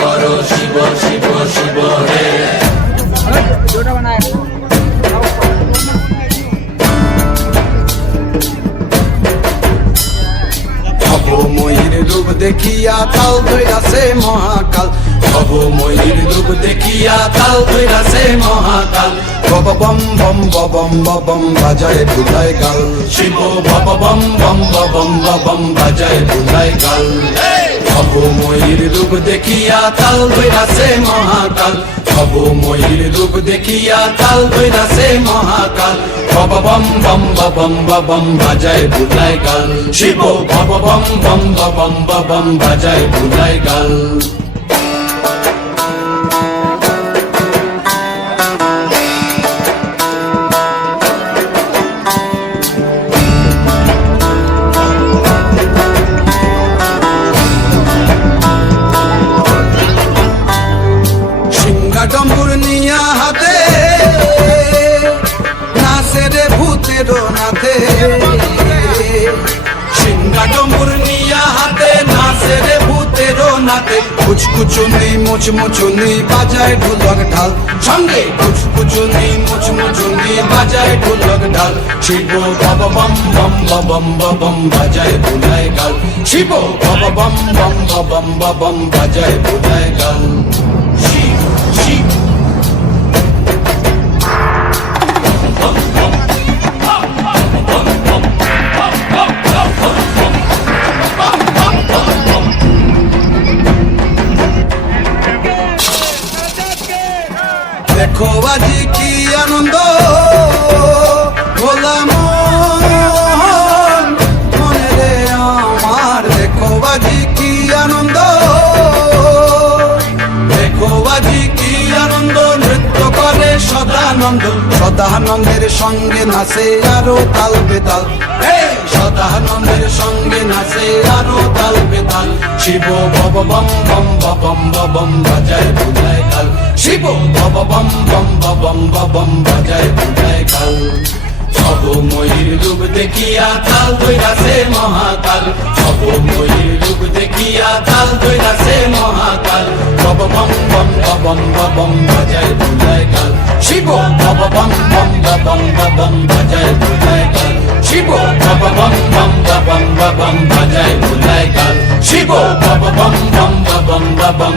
করো শিব শিব শিব হে। ভবময়ীর রূপ দেখিয়া তাল ধইরাছে মহাকাল, ভবময়ীর রূপ দেখিয়া তাল ধইরাছে মহাকাল। বব বম বম বম বম বাজায় বুলায় গাল, শিব বব বম বম বম বম বাজায় বুলায় গাল। ভবময়ীর রূপ দেখিয়া তাল ধইরাছে মহাকাল, ভবময়ীর রূপ দেখিয়া তাল ধইরাছে মহাকাল। বব বম বম বম বাজায় বুলায় গাল, শিব বব বম বম বম বাজায় বুলায় গাল। ডম্বুর নিয়া হাতে নাচে রে ভূতের নাথে, সিংহা ডম্বুর নিয়া হাতে নাচে রে ভূতের নাথে। কুচকুচুনি মুচমুচুনি বাজায় ঢোলক ঢাল, সঙ্গে কুচকুচুনি মুচমুচুনি বাজায় ঢোলক ঢাল। শিব বব বম বম বম বাজায় বুলায় গাল, শিব বব বম বম বম বাজায় বুলায় গাল। দেখো আজি কি আনন্দ ভোলা মন মনে রে আমার, দেখো আজি কি আনন্দ, দেখো আজি কি আনন্দ। নৃত্য করে সদানন্দ, সদানন্দের সঙ্গে নাচে আরো তাল বেতাল, সদানন্দের সঙ্গে নাচে আরো তাল বেতাল। শিব বব বম বম বাজায় বুলায় গাল, শিব বব বম বম বাজায় বুলায় গাল। ভবময়ীর রূপ দেখিয়া তাল ধইরাছে মহাকাল, ভবময়ীর রূপ দেখিয়া তাল ধইরাছে মহাকাল। বব বম বম বাজায় বুলায় গাল, শিব বব বম বম বাজায় বুলায় গাল, শিব বব বম বম বাজায় বুলায় গাল, শিব বব বম বম